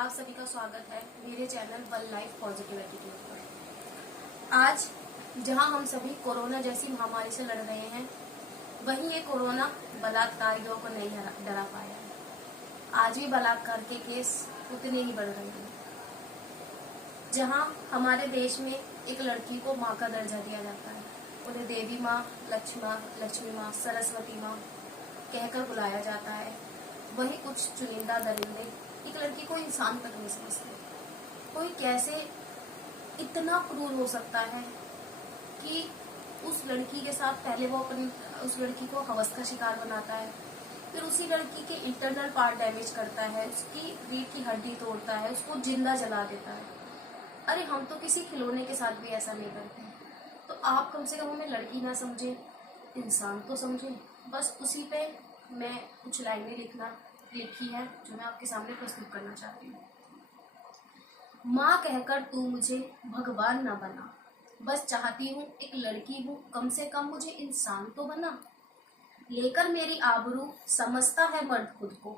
आप सभी का स्वागत है मेरे channel one life positive attitude पर। आज जहां हम सभी कोरोना जैसी महामारी से लड़ रहे हैं, वहीं ये कोरोना बलात्कारियों को नहीं डरा पाया है। आज भी बलात्कार के केस उतने ही बढ़ रहे हैं। जहां हमारे देश में एक लड़की को माँ का दर्जा दिया जाता है, उन्हें देवी माँ, लक्ष्मी माँ, सरस्वती माँ कहकर बुलाया जाता है, वही कुछ चुनिंदा दरिंदे एक लड़की को इंसान तक नहीं समझते। कोई कैसे इतना क्रूर हो सकता है कि उस लड़की के साथ पहले वो उस लड़की को हवस का शिकार बनाता है, फिर उसी लड़की के इंटरनल पार्ट डैमेज करता है, उसकी रीढ़ की हड्डी तोड़ता है, उसको जिंदा जला देता है। अरे हम तो किसी खिलौने के साथ भी ऐसा नहीं करते। तो आप कम से कम हमें लड़की ना समझे, इंसान तो समझे। बस उसी पे मैं कुछ लाइनें लिखी है जो मैं आपके सामने प्रस्तुत करना चाहती हूँ। माँ कहकर तू मुझे भगवान ना बना, बस चाहती हूँ एक लड़की हूँ, कम से कम मुझे इंसान तो बना। लेकर मेरी आबरू समझता है मर्द खुद को,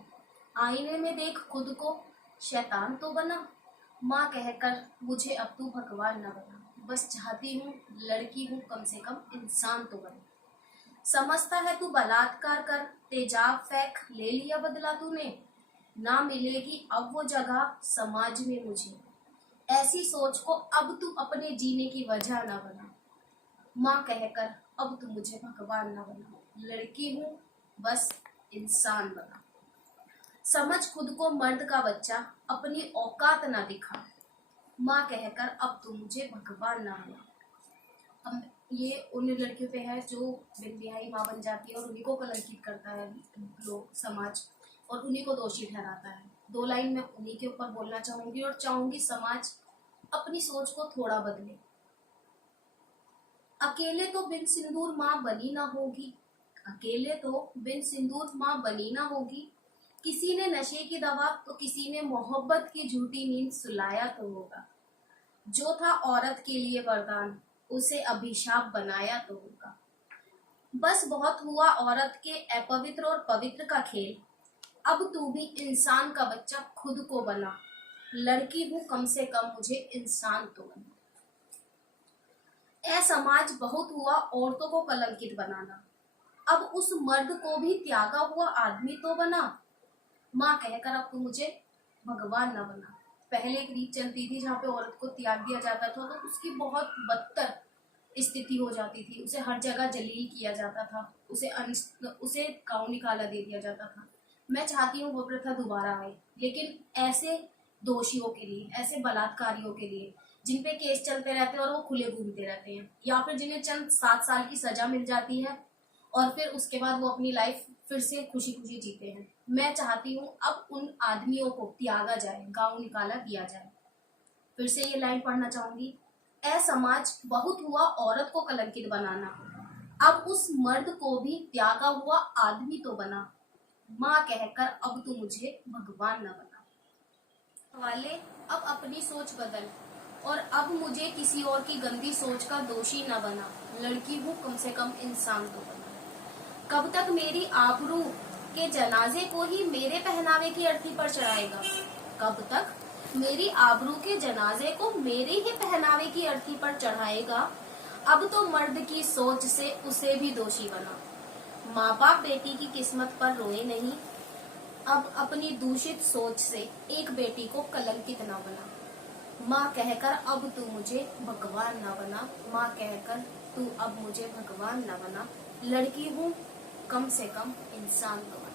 आईने में देख खुद को शैतान तो बना। माँ कहकर मुझे अब तू भगवान ना बना, बस चाहती हूँ लड़की हूँ, कम से कम इंसान तो बना। समझता है तू बलात्कार कर, तेजाब फेंक ले लिया बदला तूने, ना मिलेगी अब वो जगह समाज में मुझे। ऐसी सोच को अब तू अपने जीने की वजह ना बना। माँ कहकर अब तू मुझे भगवान ना बना, लड़की हूँ बस इंसान बना। समझ खुद को मर्द का बच्चा, अपनी औकात ना दिखा। माँ कहकर अब तू मुझे भगवान ना बना। अब ये उन लड़कियों पे है जो बिन ब्याही माँ बन जाती है और उन्हीं को कलंकित करता है लोग, समाज, और उन्हीं को दोषी ठहराता है। 2 लाइन मैं उन्हीं के ऊपर बोलना चाहूंगी और चाहूंगी समाज अपनी सोच को थोड़ा बदले। अकेले तो बिन सिंदूर माँ बनी ना होगी, अकेले तो बिन सिंदूर माँ बनी ना होगी। किसी ने नशे की दवा तो किसी ने मोहब्बत की झूठी नींद सुलाया तो होगा। जो था औरत के लिए वरदान, उसे अभिशाप बनाया तो होगा। बस बहुत हुआ औरत के अपवित्र और पवित्र का खेल, अब तू भी इंसान का बच्चा खुद को बना। लड़की हूँ कम से कम मुझे इंसान तो बना। ए समाज बहुत हुआ औरतों को कलंकित बनाना, अब उस मर्द को भी त्यागा हुआ आदमी तो बना। माँ कहकर अब तू मुझे भगवान न बना। पहले एक रीत चलती थी जहाँ पे औरत को त्याग दिया जाता था तो उसकी बहुत बदतर स्थिति हो जाती थी, उसे हर जगह जलील किया जाता था, उसे गाँव निकाला दे दिया जाता था। मैं चाहती हूँ वो प्रथा दोबारा आए, लेकिन ऐसे दोषियों के लिए, ऐसे बलात्कारियों के लिए जिन पे केस चलते रहते हैं और वो खुले घूमते रहते हैं, या फिर जिन्हें चंद 7 साल की सजा मिल जाती है और फिर उसके बाद वो अपनी लाइफ फिर से खुशी खुशी जीते हैं। मैं चाहती हूँ अब उन आदमियों को त्यागा जाए, गाँव निकाला दिया जाए। फिर से ये लाइन पढ़ना चाहूंगी। ए समाज बहुत हुआ औरत को कलंकित बनाना, अब उस मर्द को भी त्यागा हुआ आदमी तो बना। माँ कहकर अब तू मुझे भगवान न बना। वाले अब अपनी सोच बदल और अब मुझे किसी और की गंदी सोच का दोषी न बना। लड़की हूँ कम से कम इंसान तो बना। कब तक मेरी आबरू के जनाजे को ही मेरे पहनावे की अर्थी पर चढ़ाएगा? कब तक मेरी आबरू के जनाजे को मेरे ही पहनावे की अर्थी पर चढ़ाएगा? अब तो मर्द की सोच से उसे भी दोषी बना। माँ बाप बेटी की किस्मत पर रोए नहीं, अब अपनी दूषित सोच से एक बेटी को कलंकित न बना। माँ कहकर अब तू मुझे भगवान न बना, माँ कहकर तू अब मुझे भगवान न बना। लड़की हूँ कम से कम इंसान तो बना।